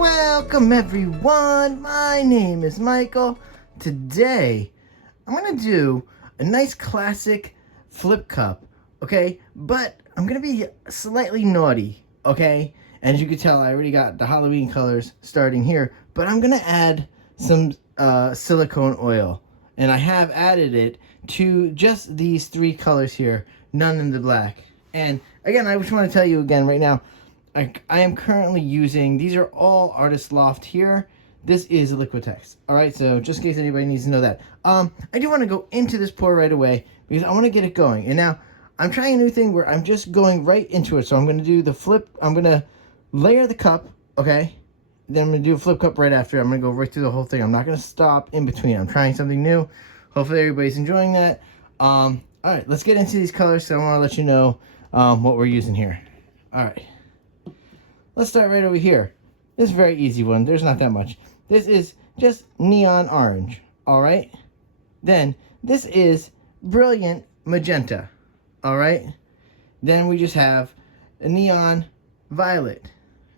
Welcome everyone, my name is Michael. Today, I'm going to do a nice classic flip cup, okay? But I'm going to be slightly naughty, okay? As you can tell, I already got the Halloween colors starting here, but I'm going to add some silicone oil. And I have added it to just these three colors here, none in the black. And again, I just want to tell you again right now, I am currently using, these are all Artist Loft here. This is Liquitex. Alright, so just in case anybody needs to know that. I do want to go into this pour right away because I want to get it going. And now, I'm trying a new thing where I'm just going right into it. So I'm going to do the flip, I'm going to layer the cup, okay? Then I'm going to do a flip cup right after. I'm going to go right through the whole thing. I'm not going to stop in between. I'm trying something new. Hopefully everybody's enjoying that. Alright, let's get into these colors. So I want to let you know what we're using here. Alright. Let's start right over here. This is a very easy one. There's not that much. This is just neon orange. Alright. Then this is brilliant magenta. Alright. Then we just have a neon violet.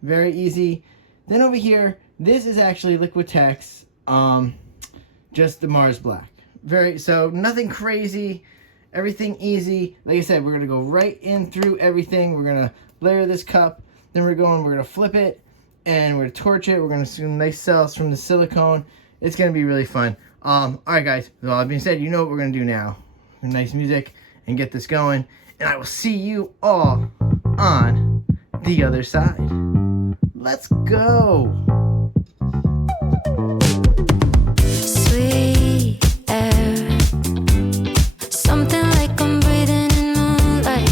Very easy. Then over here, this is actually Liquitex, just the Mars Black. So nothing crazy, everything easy. Like I said, we're gonna go right in through everything. We're gonna layer this cup, then we're gonna flip it, and we're gonna torch it. We're gonna see some nice cells from the silicone. It's gonna be really fun. Alright guys, with all that being said, you know what we're gonna do now. Nice music, and get this going. And I will see you all on the other side. Let's go. Sweet air, something like I'm breathing in moonlight.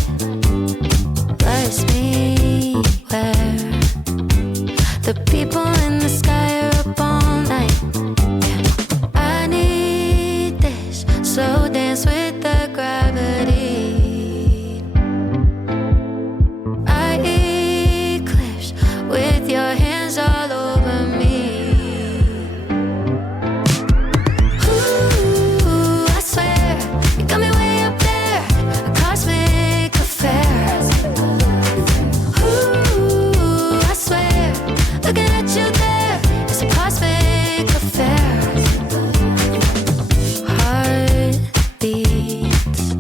Lights me where the people in the sky are up all night. Yeah. I need this, slow dance with the gravity. With your hands all over me. Ooh, I swear, you got me way up there, a cosmic affair. Ooh, I swear, looking at you there, it's a cosmic affair. Heart beats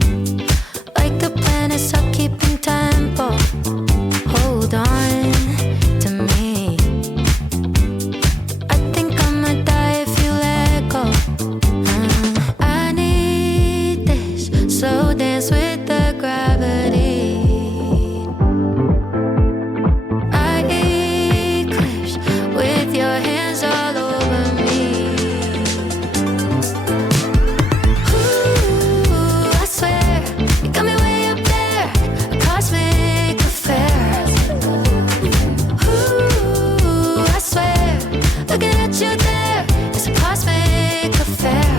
like the planets are keeping tempo. Hold on. With the gravity, I eclipse with your hands all over me. Ooh, I swear, you got me way up there, a cosmic affair. Ooh, I swear, looking at you there, it's a cosmic affair.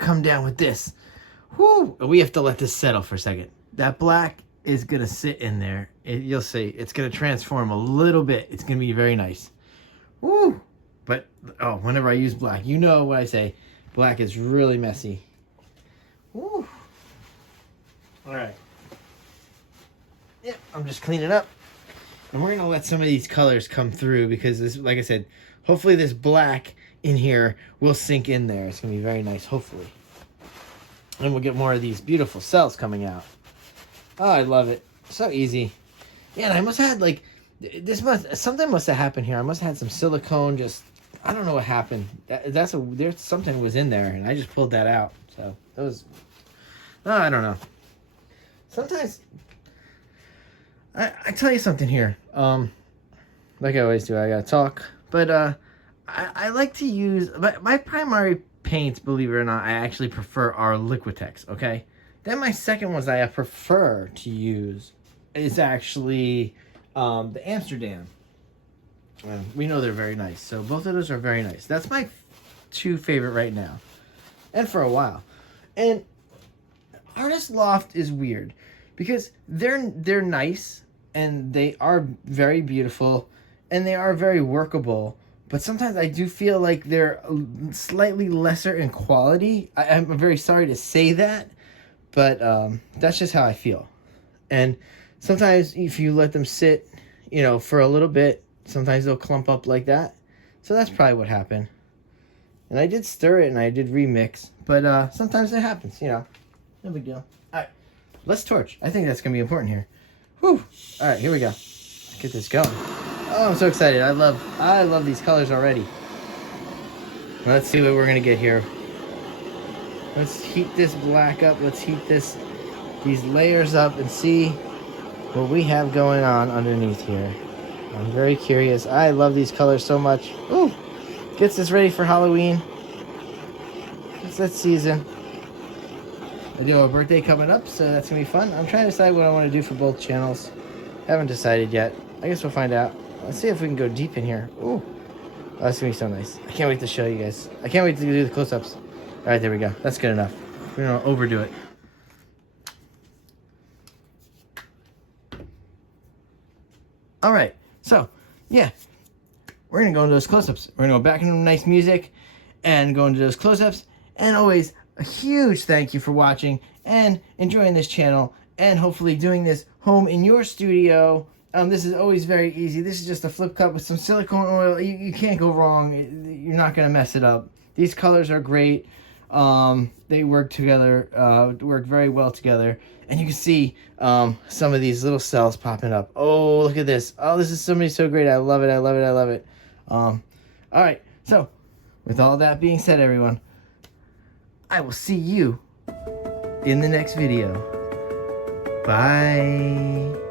Come down with this. Whoo! We have to let this settle for a second. That black is gonna sit in there. You'll see. It's gonna transform a little bit. It's gonna be very nice. Woo! But oh, whenever I use black, you know what I say. Black is really messy. Woo! All right. Yep. I'm just cleaning up, and we're gonna let some of these colors come through because this, like I said, hopefully this black in here will sink in there. It's gonna be very nice, hopefully. And we'll get more of these beautiful cells coming out. Oh, I love it. So easy. Yeah, and I must have had like something must have happened here. I must have had some silicone. Just I don't know what happened. There's something was in there, and I just pulled that out. So it was. No, I don't know. Sometimes I tell you something here. Like I always do, I gotta talk. But I like to use my primary paints. Believe it or not, I actually prefer are Liquitex. Okay. Then my second ones I prefer to use is actually the Amsterdam. We know they're very nice. So both of those are very nice. That's my two favorite right now. And for a while. And Artist Loft is weird because they're nice and they are very beautiful and they are very workable. But sometimes I do feel like they're slightly lesser in quality. I'm very sorry to say that, but that's just how I feel. And sometimes if you let them sit, for a little bit, sometimes they'll clump up like that. So that's probably what happened. And I did stir it and I did remix, but sometimes it happens, No big deal. All right, let's torch. I think that's going to be important here. Whew. All right, here we go. Let's get this going. Oh, I'm so excited. I love these colors already. Let's see what we're going to get here. Let's heat this black up. Let's heat these layers up and see what we have going on underneath here. I'm very curious. I love these colors so much. Ooh, gets us ready for Halloween. It's that season. I do have a birthday coming up, so that's going to be fun. I'm trying to decide what I want to do for both channels. Haven't decided yet. I guess we'll find out. Let's see if we can go deep in here. Ooh, that's going to be so nice. I can't wait to show you guys. I can't wait to do the close-ups. All right, there we go. That's good enough. We don't overdo it. All right, so, yeah. We're going to go into those close-ups. We're going to go back into nice music and go into those close-ups. And always, a huge thank you for watching and enjoying this channel and hopefully doing this home in your studio. This is always very easy. This is just a flip cup with some silicone oil. You can't go wrong. You're not going to mess it up. These colors are great. They work together, work very well together. And you can see some of these little cells popping up. Oh, look at this. Oh, this is so great. I love it. I love it. I love it. All right. So, with all that being said, everyone, I will see you in the next video. Bye.